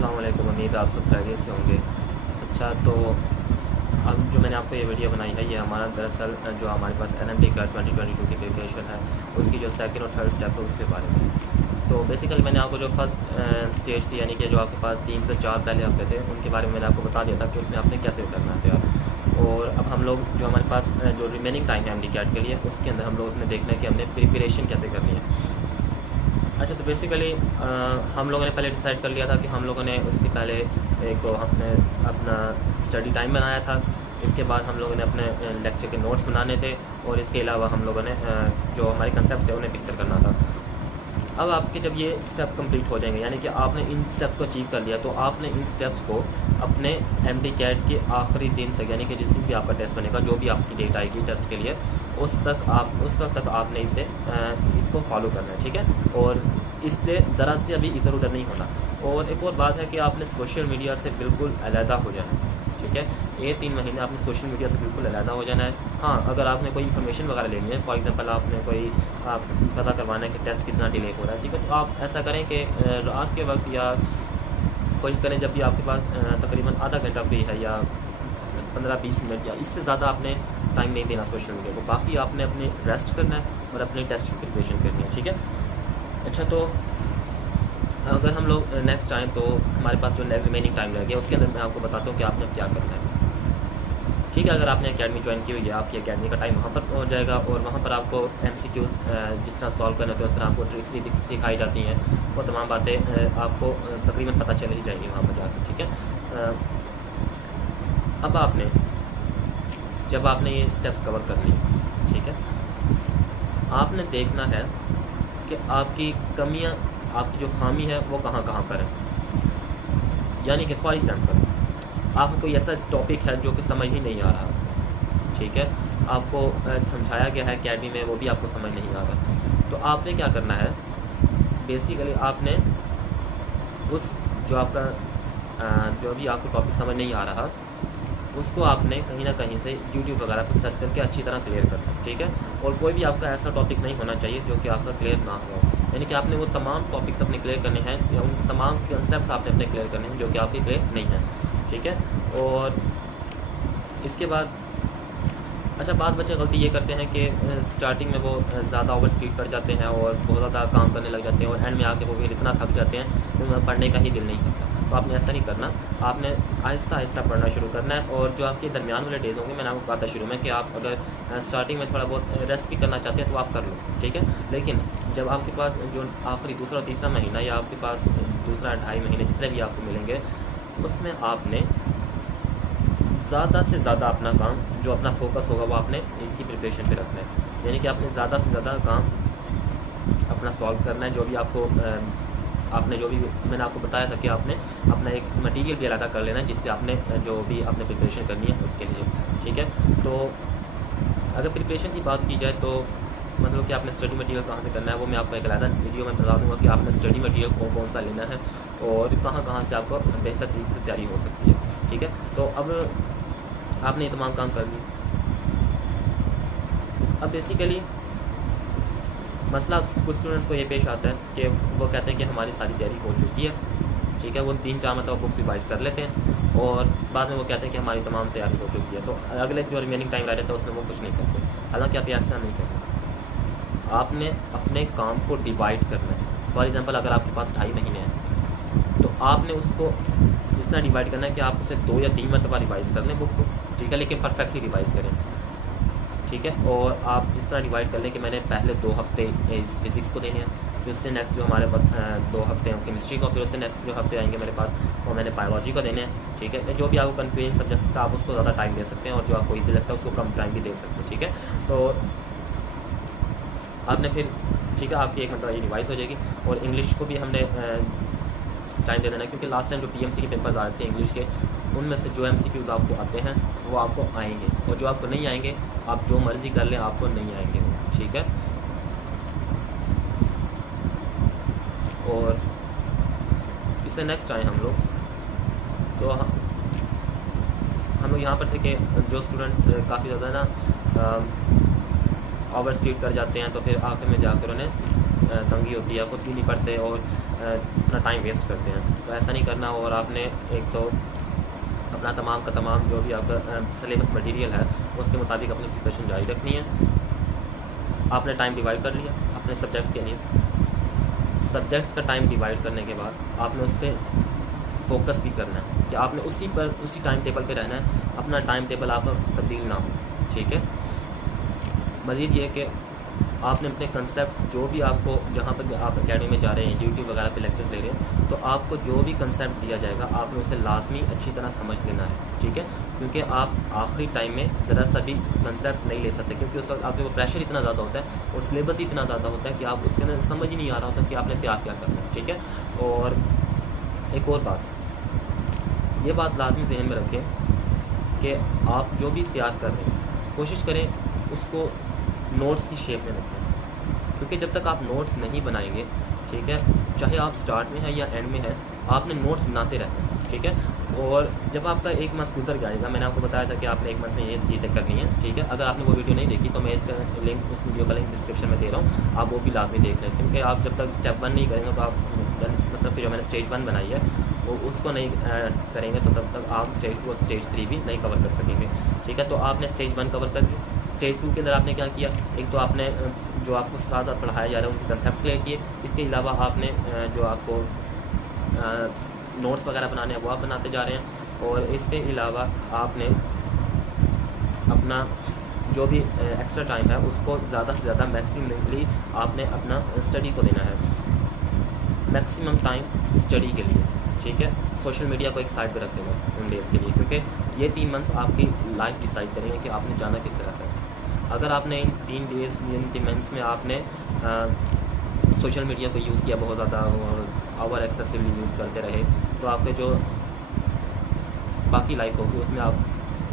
अस्सलामुअलैकुम, उम्मीद आप सब खैरियत से होंगे। अच्छा, तो अब जो मैंने आपको ये वीडियो बनाई है, ये हमारा दरअसल जो हमारे पास NMT का 2022 की प्रिपरेशन है, उसकी जो सेकंड और थर्ड स्टेप है उसके बारे में। तो बेसिकली मैंने आपको जो फर्स्ट स्टेज थी, यानी कि जो आपके पास 3 से 4 पहले हफ्ते थे, उनके बारे में मैंने आपको बता दिया था कि उसमें आपने कैसे करना था। और अब हम लोग जो हमारे पास जो रिमेनिंग टाइम है MD के लिए, उसके अंदर हम लोग ने देखना है कि हमने प्रिपरेशन कैसे करनी है। अच्छा, तो बेसिकली हम लोगों ने पहले डिसाइड कर लिया था कि हम लोगों ने उसके पहले एक तो हमने अपना स्टडी टाइम बनाया था। इसके बाद हम लोगों ने अपने लेक्चर के नोट्स बनाने थे, और इसके अलावा हम लोगों ने जो हमारे कंसेप्ट थे उन्हें बेहतर करना था। अब आपके जब ये स्टेप कंप्लीट हो जाएंगे, यानी कि आपने इन स्टेप्स को अचीव कर लिया, तो आपने इन स्टेप्स को अपने MD के आखिरी दिन तक, यानी कि जिस दिन भी आपका टेस्ट बनेगा, जो भी आपकी डेट आएगी टेस्ट के लिए, उस वक्त तक आपने इसको फॉलो करना है, ठीक है। और इस पर ज़रा से अभी इधर उधर नहीं होना। और एक और बात है कि आपने सोशल मीडिया से बिल्कुल अलहदा हो जाना है, ठीक है। ये 3 महीने आपने सोशल मीडिया से बिल्कुल अलहदा हो जाना है। हाँ, अगर आपने कोई इन्फॉर्मेशन वगैरह लेनी है, फॉर एग्जांपल आपने कोई आप पता करवाना है कि टेस्ट कितना डिले हो रहा है, ठीक है, तो आप ऐसा करें कि रात के वक्त या कोशिश करें जब भी आपके पास तकरीबन आधा घंटा फ्री है, या 15-20 मिनट, या इससे ज़्यादा आपने टाइम नहीं देना सोशल मीडिया को। बाकी आपने अपने रेस्ट करना है और अपने टेस्ट की प्रिपरेशन करनी है, ठीक है। अच्छा, तो अगर हम लोग नेक्स्ट आएँ, तो हमारे पास जो रिमेनिंग टाइम रह गया, उसके अंदर मैं आपको बताता हूँ कि आपने क्या करना है, ठीक है। अगर आपने एकेडमी ज्वाइन की हुई है, आपकी एकेडमी का टाइम वहाँ पर हो जाएगा, और वहाँ पर आपको MCQs जिस तरह सॉल्व करने होते हैं, उस तरह आपको ट्रिक्स भी सिखाई जाती हैं। वो तमाम बातें आपको तकरीबन पता चल ही जाएंगी वहाँ पर जाकर, ठीक है। अब जब आपने ये स्टेप्स कवर कर ली, ठीक है, आपने देखना है कि आपकी कमियाँ, आपकी जो खामी है वो कहाँ कहाँ पर है। यानी कि फॉर एग्जाम्पल आपको कोई ऐसा टॉपिक है जो कि समझ ही नहीं आ रहा, ठीक है, आपको समझाया गया है अकेडमी में, वो भी आपको समझ नहीं आ रहा, तो आपने क्या करना है, बेसिकली आपने उस जो आपका जो भी आपको टॉपिक समझ नहीं आ रहा, उसको आपने कहीं ना कहीं से YouTube वगैरह पर सर्च करके अच्छी तरह क्लियर करना है, ठीक है। और कोई भी आपका ऐसा टॉपिक नहीं होना चाहिए जो कि आपका क्लियर ना हो, यानी कि आपने वो तमाम टॉपिक्स अपने क्लियर करने हैं, या उन तमाम कंसेप्ट आपने अपने क्लियर करने हैं जो कि आपके क्लियर नहीं हैं, ठीक है। और इसके बाद अच्छा, बाद बच्चे गलती ये करते हैं कि स्टार्टिंग में वो ज़्यादा ओवर स्पीड कर जाते हैं और बहुत ज़्यादा काम करने लग जाते हैं, और एंड में आके वो फिर इतना थक जाते हैं कि उन्हें पढ़ने का ही दिल नहीं करता। तो आपने ऐसा नहीं करना, आपने आहिस्ता आहिस्ता पढ़ना शुरू करना है। और जो आपके दरमियान वाले डेज होंगे, मैंने आपको कहा था शुरू में कि आप अगर स्टार्टिंग में थोड़ा बहुत रेस्ट भी करना चाहते हैं तो आप कर लो, ठीक है। लेकिन जब आपके पास जो आखिरी दूसरा और तीसरा महीना, या आपके पास दूसरा 2.5 महीने जितने भी आपको मिलेंगे, उसमें आपने ज़्यादा से ज़्यादा अपना काम, जो अपना फोकस होगा, वो आपने इसकी प्रिपरेशन पे रखना है। यानी कि आपने ज़्यादा से ज़्यादा काम अपना सॉल्व करना है। जो भी आपको आपने जो भी मैंने आपको बताया था कि आपने अपना एक मटेरियल भी अलग कर लेना है, जिससे आपने जो भी आपने प्रिपरेशन करनी है उसके लिए, ठीक है। तो अगर प्रिपरेशन की बात की जाए, तो मतलब कि आपने स्टडी मटेरियल कहाँ से करना है, वो मैं आपको एक अलग वीडियो में बता दूंगा कि आपने स्टडी मटेरियल कौन कौन सा लेना है और कहाँ कहाँ से आपको बेहतर तरीके से तैयारी हो सकती है, ठीक है। तो अब आपने ये तमाम काम कर ली। अब बेसिकली मसला कुछ स्टूडेंट्स को ये पेश आता है कि वो कहते हैं कि हमारी सारी तैयारी हो चुकी है, ठीक है, वो 3-4 मतलब बुक्स रिवाइज कर लेते हैं, और बाद में वो कहते हैं कि हमारी तमाम तैयारी हो चुकी है, तो अगले जो रिमेनिंग टाइम रह जाता है उसमें वो कुछ नहीं करते। हालांकि आप ऐसा नहीं करना, आपने अपने काम को डिवाइड करना है। फॉर एग्जांपल अगर आपके पास 2.5 महीने हैं, तो आपने उसको इस तरह डिवाइड करना है कि आप उसे 2 या 3 मरतबा रिवाइज़ कर लें बुक को, ठीक है, लेकिन परफेक्टली रिवाइज़ करें, ठीक है। और आप इस तरह डिवाइड कर लें कि मैंने पहले 2 हफ्ते फिज़िक्स को देने हैं, फिर उससे नेक्स्ट जो हमारे पास 2 हफ्ते हैं केमिस्ट्री को, फिर उससे नेक्स्ट जो हफ्ते आएंगे मेरे पास, वो मैंने बायोलॉजी को देने हैं, ठीक है। जो भी आपको कन्फ्यूजिंग सब्जेक्ट लगता है आप उसको ज़्यादा टाइम दे सकते हैं, और जो आपको ईजी लगता है उसको कम टाइम भी दे सकते हैं, ठीक है। तो आपने फिर, ठीक है, आपकी एक मतलब ये रिवाइज हो जाएगी। और इंग्लिश को भी हमने टाइम दे देना, क्योंकि लास्ट टाइम जो PMC के पेपर्स आ रहे थे इंग्लिश के, उनमें से जो MCQs आपको आते हैं वो आपको आएंगे, और जो आपको नहीं आएंगे आप जो मर्ज़ी कर लें, आपको नहीं आएंगे, ठीक है। और इससे नेक्स्ट आए हम लोग, तो हम लोग यहाँ पर थे कि जो स्टूडेंट्स काफ़ी ज़्यादा ना ओवर स्पीड कर जाते हैं, तो फिर आखिर में जाकर उन्हें तंगी होती है, खुद भी नहीं पढ़ते और अपना टाइम वेस्ट करते हैं। तो ऐसा नहीं करना, और आपने एक तो अपना तमाम का तमाम जो भी आपका सिलेबस मटेरियल है उसके मुताबिक अपनी प्रिपरेशन जारी रखनी है। आपने टाइम डिवाइड कर लिया अपने सब्जेक्ट्स के लिए, सब्जेक्ट्स का टाइम डिवाइड करने के बाद आपने उस पर फोकस भी करना है कि आपने उसी टाइम टेबल पे रहना है, अपना टाइम टेबल आपका तब्दील ना हो, ठीक है। मज़ीद ये कि आपने अपने कंसेप्ट जो भी आपको, जहाँ पर भी आप अकेडमी में जा रहे हैं, यूट्यूब वगैरह पे लेक्चर्स ले रहे हैं, तो आपको जो भी कंसेप्ट दिया जाएगा आपने उसे लाजमी अच्छी तरह समझ लेना है, ठीक है। क्योंकि आप आखिरी टाइम में ज़रा सा भी कंसेप्ट नहीं ले सकते, क्योंकि उस वक्त आपके वो प्रेशर इतना ज़्यादा होता है और सिलेबस ही इतना ज़्यादा होता है कि आप उसके अंदर समझ ही नहीं आ रहा होता कि आपने तैयार क्या करना है, ठीक है। और एक और बात, ये बात लाजमी ज़हन में रखें कि आप जो भी तैयार कर रहे हैं कोशिश करें उसको नोट्स की शेप में रखें, क्योंकि जब तक आप नोट्स नहीं बनाएंगे, ठीक है, चाहे आप स्टार्ट में है या एंड में है, आपने नोट्स बनाते रहना है, ठीक है। और जब आपका एक मंथ गुजर जाएगा, मैंने आपको बताया था कि आपने एक मंथ में ये चीज़ें करनी है, ठीक है। अगर आपने वो वीडियो नहीं देखी तो मैं इसका लिंक, उस वीडियो का लिंक डिस्क्रिप्शन में दे रहा हूँ, आप वो भी लाजमी देख लें, क्योंकि आप जब तक स्टेप 1 नहीं करेंगे तो आप मतलब कि जो मैंने स्टेज 1 बनाई है वो उसको नहीं करेंगे तो तब तक आप स्टेज 2 और स्टेज 3 भी नहीं कवर कर सकेंगे, ठीक है। तो आपने स्टेज 1 कवर कर लिया, स्टेज 2 के अंदर आपने क्या किया, एक तो आपने जो आपको साथ साथ पढ़ाया जा रहा है उनके कंसेप्ट क्लियर किए, इसके अलावा आपने जो आपको नोट्स वगैरह बनाने हैं वो आप बनाते जा रहे हैं, और इसके अलावा आपने अपना जो भी एक्स्ट्रा टाइम है उसको ज़्यादा से ज़्यादा मैक्सिमली आपने अपना स्टडी को देना है, मैक्सिमम टाइम स्टडी के लिए, ठीक है। सोशल मीडिया को एक साइड पर रखते हुए उन डेज़ के लिए, क्योंकि ये 3 मंथ्स आपकी लाइफ डिसाइड करेंगे कि आपने जाना किस तरफ है। अगर आपने इन 3 डेज़, इन 3 मंथ्स में आपने सोशल मीडिया को यूज़ किया बहुत ज़्यादा और ओवर एक्सेसिवली यूज़ करते रहे, तो आपके जो बाकी लाइफ होगी उसमें आप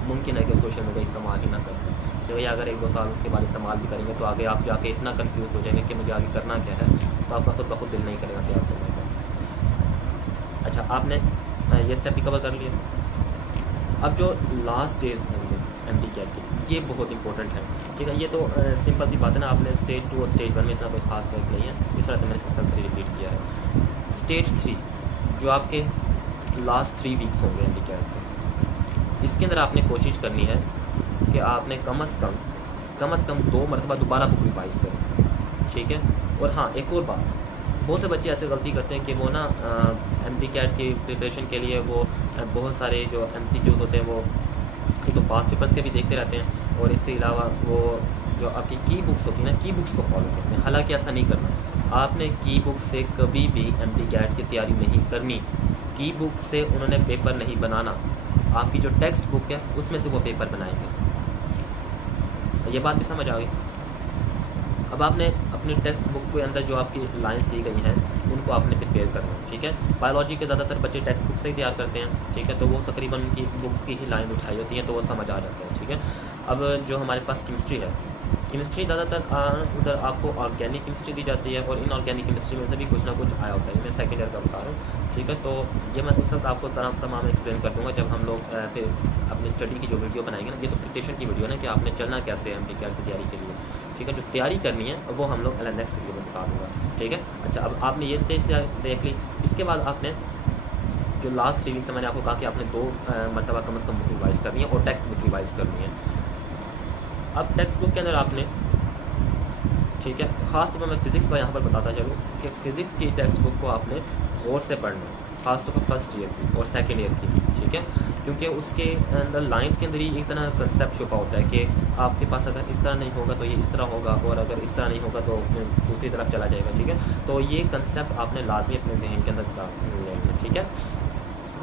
मुमकिन है कि सोशल मीडिया इस्तेमाल ही ना करें, तो भैया अगर 1-2 साल उसके बाद इस्तेमाल भी करेंगे तो आगे आप जाके इतना कंफ्यूज हो जाएंगे कि मुझे आगे करना क्या है, तो आपका खुद ब खुद दिल नहीं करेगा तैयार करने का। अच्छा, आपने ये स्टेप भी कवर कर लिया। अब जो लास्ट डेज होंगे MD-CAT के, ये बहुत इंपॉर्टेंट है, ठीक है। ये तो सिंपल सी बात है ना, आपने स्टेज 2 और स्टेज 1 में इतना कोई खास फर्क नहीं है, इस तरह से मैंने सिंपल रिपीट किया है। स्टेज 3 जो आपके लास्ट 3 वीक्स होंगे MD-CAT के, इसके अंदर आपने कोशिश करनी है कि आपने कम अज़ कम 2 मरतबा दोबारा बुक रिवाइज़ करें, ठीक है। और हाँ, एक और बात, बहुत से बच्चे ऐसे गलती करते हैं कि वो ना MD-CAT की प्रिपरेशन के लिए वो बहुत सारे जो MCQs होते हैं वो एक तो पास पेपर्स के भी देखते रहते हैं, और इसके अलावा वो जो आपकी की बुक्स होती हैं ना, की बुक्स को फॉलो करते हैं। हालांकि ऐसा नहीं करना, आपने की बुक से कभी भी MD-CAT की तैयारी नहीं करनी, की बुक से उन्होंने पेपर नहीं बनाना, आपकी जो टेक्स्ट बुक है उसमें से वो पेपर बनाएंगे। ये बात भी समझ आ गई। अब आपने अपनी टेक्स्ट बुक के अंदर जो आपकी लाइंस दी गई हैं उनको आपने प्रिपेयर करना है, ठीक है। बायोलॉजी के ज़्यादातर बच्चे टेक्स्ट बुक से ही तैयार करते हैं, ठीक है, तो वो तकरीबन उनकी बुक्स की ही लाइन उठाई होती है तो वो समझ आ जाता है, ठीक है। अब जो हमारे पास केमिस्ट्री है, केमिस्ट्री ज़्यादातर उधर आपको ऑर्गेनिक केमिस्ट्री दी जाती है, और इनऑर्गेनिक केमिस्ट्री में से भी कुछ ना कुछ आया होता है, मैं सेकेंड ईयर का बता रहा हूँ, ठीक है। तो ये मैं उस वक्त आपको तमाम एक्सप्लेन कर दूँगा जब हम लोग फिर अपनी स्टडी की जो वीडियो बनाएंगे ना, ये तो प्रिपरेशन की वीडियो ना कि आपने चलना कैसे है MD-CAT की तैयारी के लिए, ठीक है। जो तैयारी करनी है वो हम लोग नेक्स्ट वीडियो में बता दूँगा, ठीक है। अच्छा, अब आपने ये देख ली, इसके बाद आपने जो लास्ट 3 वीक्स मैंने आपको कहा कि आपने 2 मरतबा कम अज़ कम बुक रिवाइज़ करनी है और टेक्स्ट बुक रिवाइज़ करनी है। अब टेक्स्ट बुक के अंदर आपने, ठीक है, ख़ास तौर पर मैं फ़िज़िक्स का यहाँ पर बताता चलूँ कि फ़िज़िक्स की टेक्स्ट बुक को आपने गौर से पढ़ना है, ख़ास तौर पर फर्स्ट ईयर की और सेकेंड ईयर की, ठीक है, क्योंकि उसके अंदर लाइंस के अंदर ही एक तरह कंसेप्ट छुपा होता है कि आपके पास अगर इस तरह नहीं होगा तो ये इस तरह होगा, और अगर इस तरह नहीं होगा तो दूसरी तरफ चला जाएगा, ठीक है। तो ये कंसेप्ट आपने लाजमी अपने जहन के अंदर लेना, ठीक है,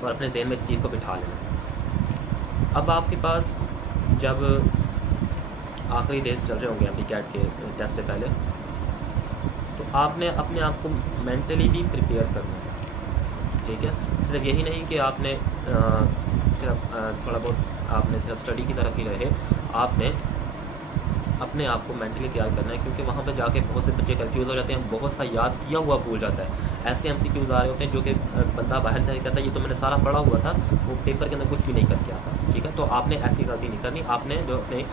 और अपने जहन में इस चीज़ को बिठा लेना। अब आपके पास जब आखिरी डेज चल रहे होंगे MD-CAT के टेस्ट से पहले, तो आपने अपने आप को मेंटली भी प्रिपेयर करना है, ठीक है। सिर्फ यही नहीं कि आपने सिर्फ थोड़ा बहुत आपने सिर्फ स्टडी की तरफ ही रहे, आपने अपने आप को मेंटली तैयार करना है, क्योंकि वहाँ पर जाके बहुत से बच्चे कंफ्यूज हो जाते हैं, बहुत सा याद किया हुआ भूल जाता है। ऐसे MCQs आ रहे होते हैं जो कि बंदा बाहर जाके कहता है ये तो मैंने सारा पढ़ा हुआ था, वो पेपर के अंदर कुछ भी नहीं करके आता। ठीक है, तो आपने ऐसी गलती नहीं करनी। आपने जो अपने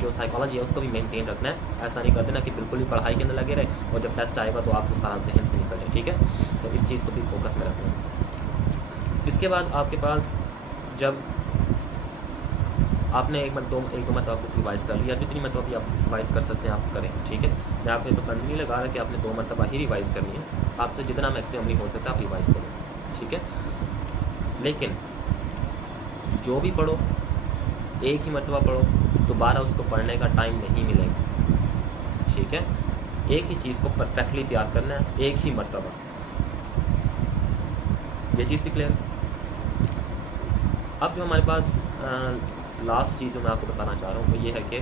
जो साइकोलॉजी है उसको भी मेंटेन रखना है। ऐसा नहीं कर देना कि बिल्कुल ही पढ़ाई के अंदर लगे रहे और जब टेस्ट आएगा तो आपको सारा जहन से निकल जाए। ठीक है, तो इस चीज़ को भी फोकस में रखना है। इसके बाद आपके पास जब आपने एक दो मरतबा आपको रिवाइज़ कर लिया, जितनी मरतबा भी आप रिवाइज़ कर सकते हैं आप करें। ठीक है, मैं आपको तो बंद नहीं लगा रहा कि आपने 2 मरतबा ही रिवाइज़ करनी है, आपसे जितना मैक्सिमम हो सकता है आप रिवाइज़ करें। ठीक है, लेकिन जो भी पढ़ो एक ही मरतबा पढ़ो, दोबारा उसको पढ़ने का टाइम नहीं मिलेगा। ठीक है, एक ही चीज़ को परफेक्टली तैयार करना है एक ही मरतबा। ये चीज़ भी क्लियर। अब जो हमारे पास लास्ट चीज़ जो मैं आपको बताना चाह रहा हूँ वो ये है कि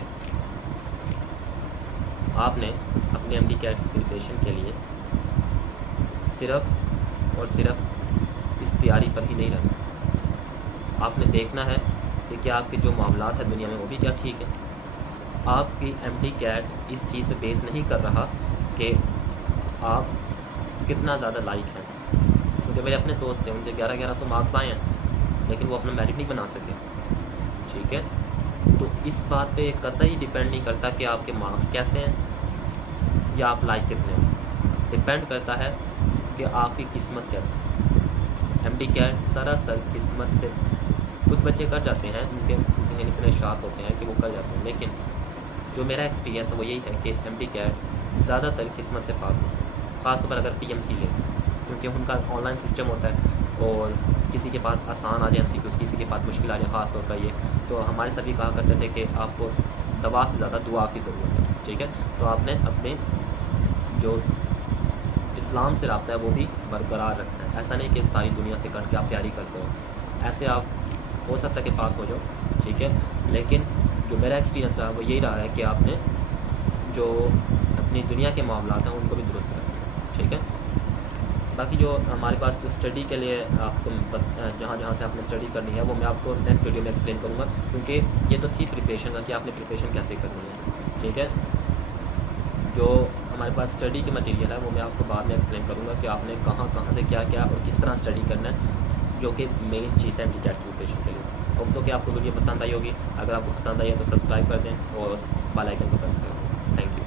आपने अपने MD कैट प्रिपरेशन के लिए सिर्फ और सिर्फ इस तैयारी पर ही नहीं रहना। आपने देखना है कि क्या आपके जो मामलात है दुनिया में वो भी क्या ठीक है। आपकी MD कैट इस चीज़ पे बेस नहीं कर रहा कि आप कितना ज़्यादा लाइक हैं। क्योंकि मेरे अपने दोस्त थे, उनके 1100 मार्क्स आए हैं लेकिन वो अपना मेरिट नहीं बना सके। ठीक है, तो इस बात पे कतई डिपेंड नहीं करता कि आपके मार्क्स कैसे हैं या आप लाइक कितने हैं। डिपेंड करता है कि आपकी किस्मत कैसी है। MD कैट सरासर किस्मत से कुछ बच्चे कर जाते हैं, उनके जहन इतने शार्प होते हैं कि वो कर जाते हैं, लेकिन जो मेरा एक्सपीरियंस है वो यही है कि MD कैट ज़्यादातर किस्मत से पास होते हैं, ख़ासतौर पर अगर PMC ले, क्योंकि उनका ऑनलाइन सिस्टम होता है और किसी के पास आसान आ जाए MCQs, किसी के पास मुश्किल आ जाए। ख़ास तौर पर ये तो हमारे सभी कहा करते थे कि आपको दवा से ज़्यादा दुआ की ज़रूरत है। ठीक है, तो आपने अपने जो इस्लाम से रब्ता है वो भी बरकरार रखना है। ऐसा नहीं कि सारी दुनिया से करके आप तैयारी करते हो, ऐसे आप हो सकता है कि पास हो जाओ। ठीक है, लेकिन जो मेरा एक्सपीरियंस रहा वो यही रहा है कि आपने जो अपनी दुनिया के मामलात हैं उनको भी दुरुस्त रखना है। ठीक है, बाकी जो हमारे पास जो स्टडी के लिए आपको जहाँ जहाँ से आपने स्टडी करनी है वो मैं आपको नेक्स्ट वीडियो में एक्सप्लेन करूँगा, क्योंकि ये तो थी प्रिपरेशन का कि आपने प्रिपरेशन कैसे करनी है। ठीक है, जो हमारे पास स्टडी के मटेरियल है वो मैं आपको बाद में एक्सप्लेन करूँगा कि आपने कहाँ कहाँ से क्या क्या और किस तरह स्टडी करना है, जो कि मेन चीज़ है MD कैट प्रिपरेशन के लिए। होप सो कि आपको वीडियो पसंद आई होगी। अगर आपको पसंद आई है तो सब्सक्राइब कर दें और बेल आइकन को प्रेस करें। Thank you.